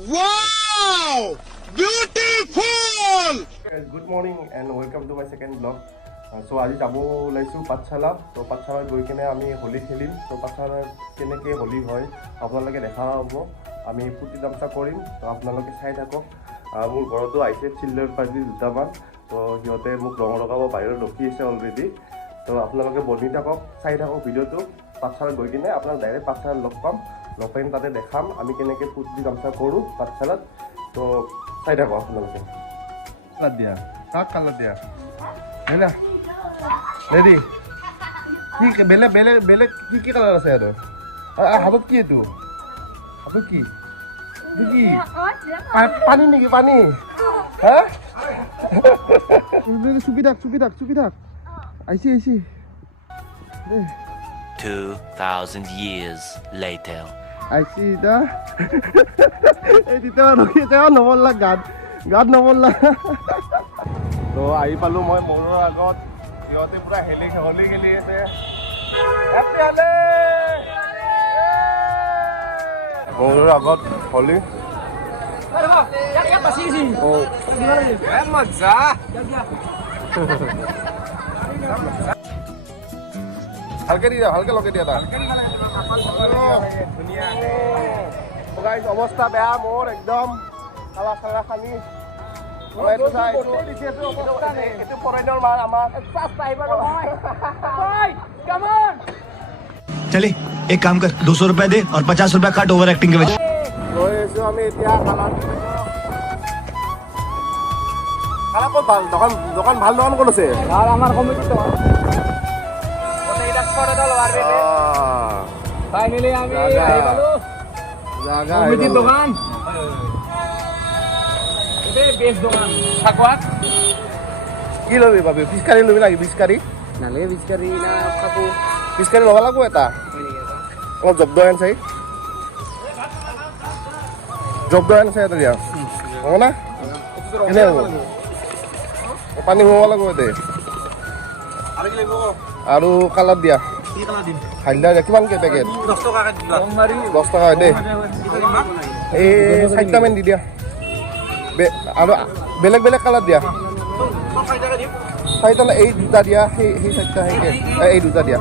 Wow! Beautiful! Good morning and welcome to my second vlog. So আজি যাব ওলাইছো পাঠশালা। তো পাঠশালাত গৈ কিনে আমি হোলি খেলিম। তো পাঠশালাত কেনেকৈ হোলি হয় আপোনালোকে দেখা হ'ব। আমি ফূৰ্তি তামচা কৰিম। তো আপোনালোকে চাই থাকক। মোৰ ঘৰতো আহিছে চিলড্ৰেন পাৰ্টি দুটামান। তো সিহঁতে মোক ৰং লগাব বাহিৰত ৰখি আছে অলৰেডি। তো আপোনালোকে বনি থাকক, চাই থাকক ভিডিঅ'টো। পাঠশালাত গৈ কিনে আপোনাক ডাইৰেক্ট পাঠশালাত লগ পাম তাতে দেখাম আমি কেনেকৈ ফূৰ্তি তামচা কৰোঁ পাঠশালাত। তো চাই থাকক আপোনালোকে। কালার দিয়া কাক কালার দিয়া হেনা রেডি কি বেলে বেলে বেলে কি কালার আছে আর হাতত কি এটো হাতত কি কি পানি নাকি পানি হ্যাঁ চুপি থাক আইছি 2000 years later আইছি দা এই দিতে রখি দেও নমল্লা গাত নমল্লা তো আহি পালোঁ মই মোৰ আগত সিহঁতে পুৰা হোলি খেলি আছে মোৰ আগত হোলি ভালকে দিয়া ভালকে লগে দিয়া তাৰ গাইছ অৱস্থা বেয়া মোৰ একদম কালা চালা খানি चले एक काम कर 200 रुपए दे और 50 रुपए काट ओवर एक्टिंग के वजह দোকান ভাল দোকান ক'ত আছে আমার কমিটির দোকান ফাইনালি আমি আহি পালো কমিটির দোকান বেশ দোকান থাকুয়া কি লবি পাবি ফিচকারি লবি নাকি ফিচকারি নালে বিস্কারি না থাকু ফিচকারি ল'ব লাগব এটা অলপ জব্দ আন চাই জব্দ আন চাই এটা দিয়া হ'ব না কেনে হ'ব পানী হ'ব লাগব এতে আৰু কালাৰ দিয়া হালধীয়া দিয়া কিমানকৈ পেকেট 10 টকা দে এই 4টামান দি দিয়া আৰু বেলেগ বেলেগ কালাৰ দিয়া 4টা এই দুটা দিয়া সেই 4টা এই দুটা দিয়া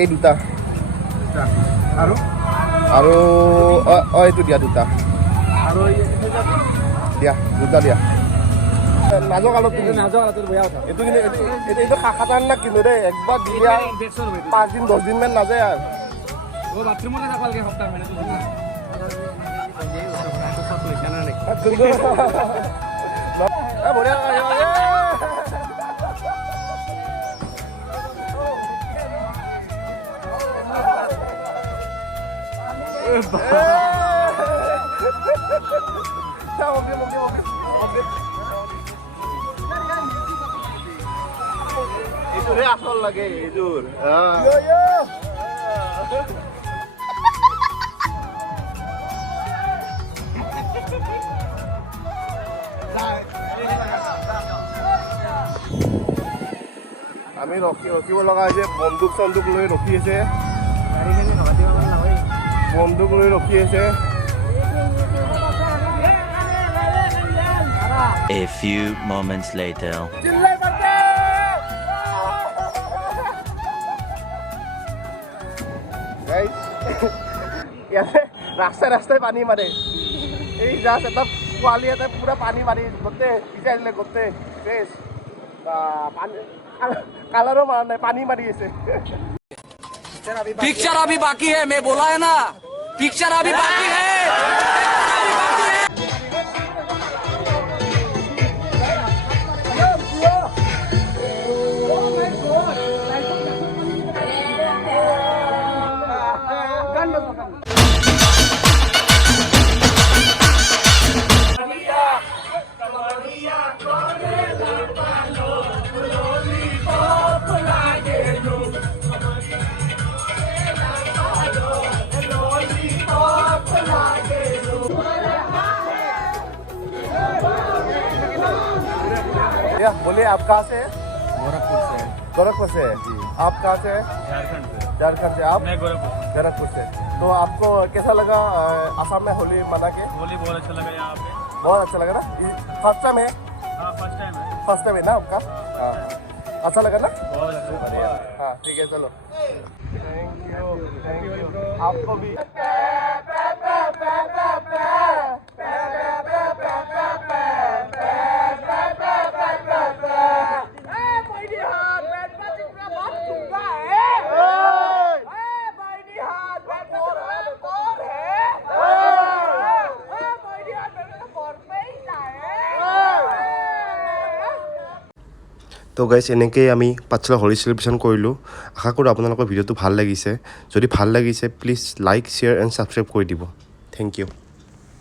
এই দুটা আৰু এইটো দিয়া দুটা দিয়া দুটা দিয়া নাজক আলু এইটো কিন্তু এইটো খাটাৰনাক কিন্তু দেই একবাৰ দিলে 5 দিন 10 দিনমান নাযায় আৰু এইটোহে আসল লাগে এইযোৰ আমি ৰখিব লগা হৈছে বন্দুক চন্দুক লৈ ৰখি আছে বন্দুক লৈ ৰখি আছে A few moments later ইয়াতে ৰাস্তাই পানী মাৰে এই জাষ্ট এটা পোৱালি এটা পুৰা পানী মাৰি গোটেই ভিজাই দিলে গোটেই ফেচ পানী কালাৰো মাৰা নাই পানী মাৰি আছে पिक्चर अभी बाकी है मैं बोला है ना पिक्चर अभी बाकी है बोलिए आप कहाँ से? गोरखपुर से गोरखपुर से जी। आप कहाँ से? झारखंड से झारखंड से आप? मैं गोरखपुर गोरखपुर से तो आपको कैसा लगा असम में होली मना के? होली बहुत अच्छा लगा यहाँ पे। बहुत अच्छा लगा ना? फर्स्ट टाइम है? हाँ फर्स्ट टाइम है। फर्स्ट टाइम है ना आपका? हाँ, अच्छा लगा ना? बहुत अच्छा बढ़िया। हाँ ठीक है चलो, थैंक यू आपको भी। তো গাইজ এনেকৈ আমি পাঠশালা হোলী চেলিব্ৰেশ্যন কৰিলোঁ। আশা কৰোঁ আপোনালোকৰ ভিডিঅ'টো ভাল লাগিছে। যদি ভাল লাগিছে please like share and subscribe কৰি দিব। Thank U.